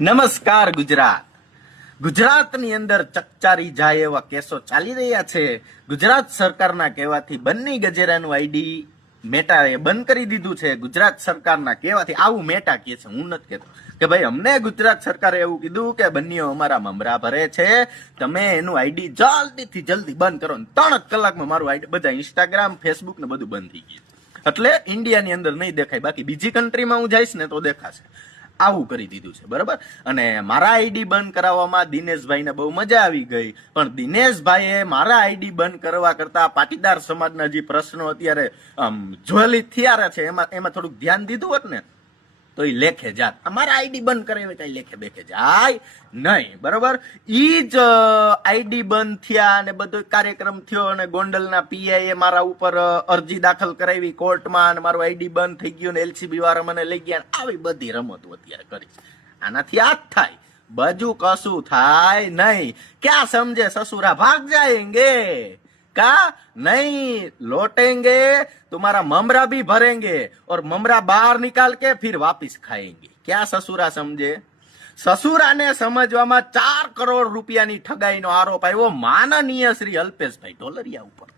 નમસ્કાર ગુજરાત. ગુજરાતની અંદર ચકચારી જાય એવા કેસો ચાલી રહ્યા છે. ગુજરાત સરકારના કહેવાથી બન્ની ગજેરાનું આઈડી મેટાએ બંધ કરી દીધું છે. ગુજરાત સરકારના કહેવાથી આવું મેટા કહે છે, હું નથી કહેતો કે ભાઈ અમને ગુજરાત સરકારે એવું કીધું કે બન્નીઓ અમારા મમરા ભરે છે, તમે એનું આઈડી જલ્દીથી જલ્દી બંધ કરો. 3 કલાકમાં મારું આઈડી બધા ઇન્સ્ટાગ્રામ ફેસબુક ને બધું બંધ થઈ ગયું. એટલે ઇન્ડિયાની અંદર નહીં દેખાય, બાકી બીજી કન્ટ્રીમાં હું જઈશ ને તો દેખાશે. આવું કરી દીધું છે, બરાબર. અને મારા આઈડી બંધ કરાવવામાં દિનેશભાઈને બહુ મજા આવી ગઈ, પણ દિનેશભાઈએ મારા આઈડી બંધ કરવા કરતા પાટીદાર સમાજના જે પ્રશ્નો અત્યારે જ્વલિત થયા છે એમાં થોડુંક ધ્યાન દીધું હોત ને તો એ લેખે જાત. અમારા આઈડી બંધ કરે કઈ લેખે બેખે જાય નહીં, બરોબર. ઈ જ આઈડી બંધ થયા અને બધો કાર્યક્રમ થયો અને ગોંડલના પીઆઈએ મારા ઉપર અરજી દાખલ કરાવી કોર્ટમાં અને મારું આઈડી બંધ થઈ ગયું ને એલસીબી વાળા મને લઈ ગયા. આવી બધી રમતો અત્યારે કરી. આનાથી આ જ થાય, બાજુ કશું થાય નહીં. ક્યાં સમજે સસુરા ભાગ જાયેંગે का नहीं लौटेंगे, तुम्हारा ममरा भी भरेंगे और ममरा बाहर निकाल के फिर वापिस खाएंगे. क्या ससुरा समझे? સસુરાને સમજવામાં 4 કરોડ રૂપિયાની ઠગાઈનો આરોપ આવ્યો માનનીય શ્રી અલ્પેશભાઈ ઢોલરિયા ઉપર.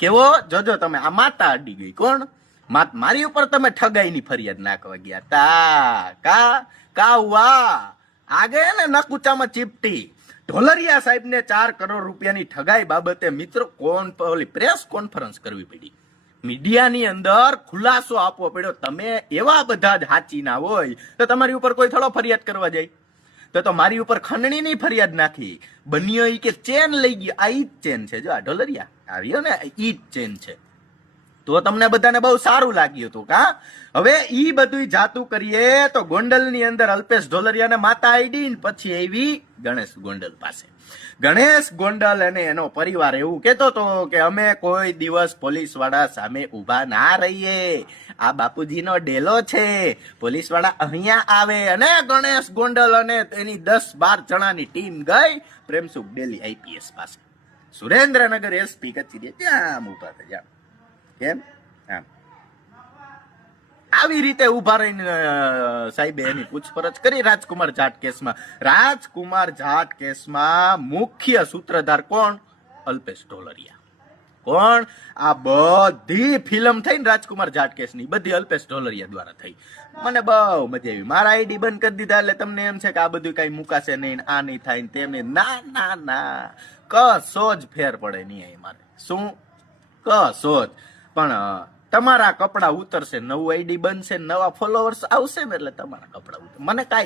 કેવો જોજો તમે, આ માતા અડી ગઈ. કોણ? મારી ઉપર તમે ઠગાઈની ફરિયાદ નાખવા ગયા તા. કા હુઆ આગે ને નકુચામાં ચીપટી. ઢોલરિયા સાહેબને 4 કરોડ રૂપિયાની ઠગાઈ બાબતે મિત્રો પ્રેસ કોન્ફરન્સ કરવી પડી. મીડિયાની અંદર ખુલાસો આપવો પડ્યો. તમે એવા બધા જ હાચી ના હોય તો તમારી ઉપર કોઈ થોડો ફરિયાદ કરવા જાય? તો મારી ઉપર ખંડણીની ફરિયાદ નાખી. બન્યો ઈ કે ચેન લઈ ગયો. આ ઈ જ ચેન છે, જો આ ઢોલરિયા આવ્યો ને ઈ જ ચેન છે. તો તમને બધાને બહુ સારું લાગ્યું હતું કા? હવે ઈ બધું જાતું કરીએ તો ગોંડલની અંદર અલ્પેશ ઢોલરિયાને માતા આઈડી, પછી આવી ગણેશ ગોંડલ પાસે. ગણેશ ગોંડલ અને એનો પરિવાર એવું કહેતો હતો કે અમે કોઈ દિવસ પોલીસ વાળા સામે ઉભા ના રહીએ, આ બાપુજીનો ડેલો છે, પોલીસ વાળા અહીંયા આવે. અને ગણેશ ગોંડલ અને એની 10-12 જણાની ટીમ ગઈ પ્રેમસુખ ડેલી આઈપીએસ પાસે, સુરેન્દ્રનગર એસપી કચેરી ત્યાં ઉભા થયા. કેમ? આવી રીતે ઉભા રહીને સાહેબે એની પૂછપરછ કરી રાજકુમાર જાટ કેસમાં. રાજકુમાર જાટ કેસમાં મુખ્ય સૂત્રધાર કોણ? અલ્પેશ ઢોલરિયા. કોણ? આ બધી ફિલ્મ થઈ ને રાજકુમાર જાટ કેસની બધી અલ્પેશ ઢોલરિયા દ્વારા થઈ. મને બહુ મજા આવી. મારા આઈડી બંધ કરી દીધા એટલે તમને એમ છે કે આ બધું કઈ મુકાશે નહીં, આ નહીં થાય ને તેમ નહીં. ના ના ના, કશો જ ફેર પડે નહીં મારે. શું કશો જ? પણ તમારા કપડા ઉતરશે, નવું આઈડી બનશે, નવા ફોલોવર્સ આવશે ને એટલે તમારા કપડા ઉતરશે. મને કાંઈ